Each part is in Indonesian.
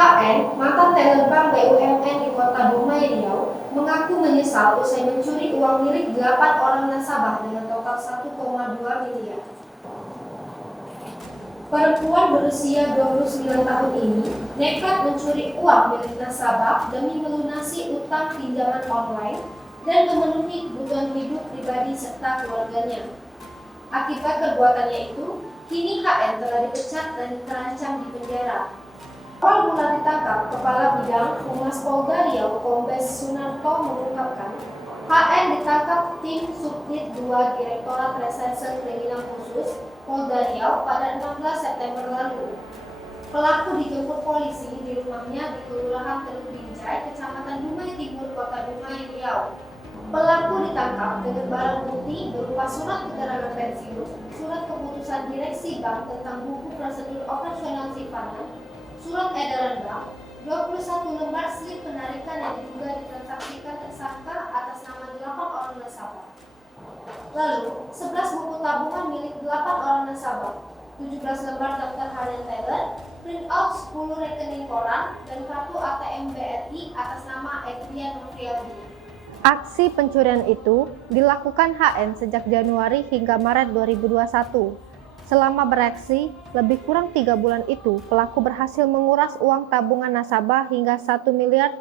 HN, mantan teller bank BUMN di Kota Dumai, Riau, mengaku menyesal usai mencuri uang milik 8 orang nasabah dengan total 1,2 miliar. Perempuan berusia 29 tahun ini nekat mencuri uang milik nasabah demi melunasi utang pinjaman online dan memenuhi kebutuhan hidup pribadi serta keluarganya. Akibat perbuatannya itu, kini HN telah dipecat dan terancam di penjara. Awal mula ditangkap, Kepala Bidang Humas Polda Riau, Kombes Sunarto mengungkapkan, HN ditangkap tim Subdit 2 Direktorat Reserse Kriminal Khusus Polda Riau pada 16 September lalu. Pelaku dijemput polisi di rumahnya di Kelurahan Teluk Binjai, Kecamatan Dumai Timur, Kota Dumai, Riau. Pelaku ditangkap dengan barang bukti berupa surat keterangan pensiun, surat keputusan direksi bank tentang buku prosedur operasional simpanan, surat edaran bank, 21 lembar slip penarikan yang diduga ditransaksikan tersangka atas nama 8 orang nasabah. Lalu, 11 buku tabungan milik 8 orang nasabah, 17 lembar daftar harian teller, print out 10 rekening koran, dan kartu ATM BRI atas nama Adrian Novialdi. Aksi pencurian itu dilakukan HN sejak Januari hingga Maret 2021. Selama beraksi, lebih kurang 3 bulan itu, pelaku berhasil menguras uang tabungan nasabah hingga 1.264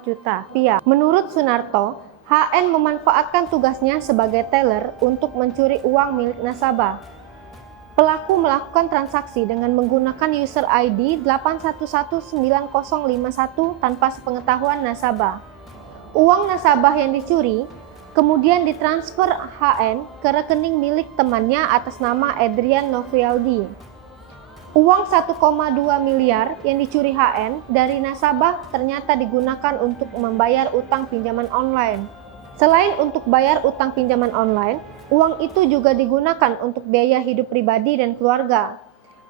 juta rupiah. Menurut Sunarto, HN memanfaatkan tugasnya sebagai teller untuk mencuri uang milik nasabah. Pelaku melakukan transaksi dengan menggunakan user ID 8119051 tanpa sepengetahuan nasabah. Uang nasabah yang dicuri kemudian ditransfer HN ke rekening milik temannya atas nama Adrian Novialdi. Uang 1,2 miliar yang dicuri HN dari nasabah ternyata digunakan untuk membayar utang pinjaman online. Selain untuk bayar utang pinjaman online, uang itu juga digunakan untuk biaya hidup pribadi dan keluarga.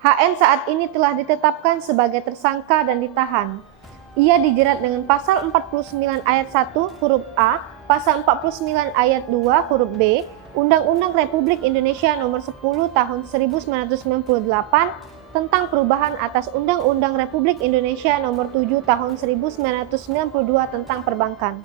HN saat ini telah ditetapkan sebagai tersangka dan ditahan. Ia dijerat dengan pasal 49 ayat 1 huruf A, pasal 49 ayat 2 huruf B, Undang-Undang Republik Indonesia Nomor 10 Tahun 1998 tentang perubahan atas Undang-Undang Republik Indonesia Nomor 7 Tahun 1992 tentang perbankan.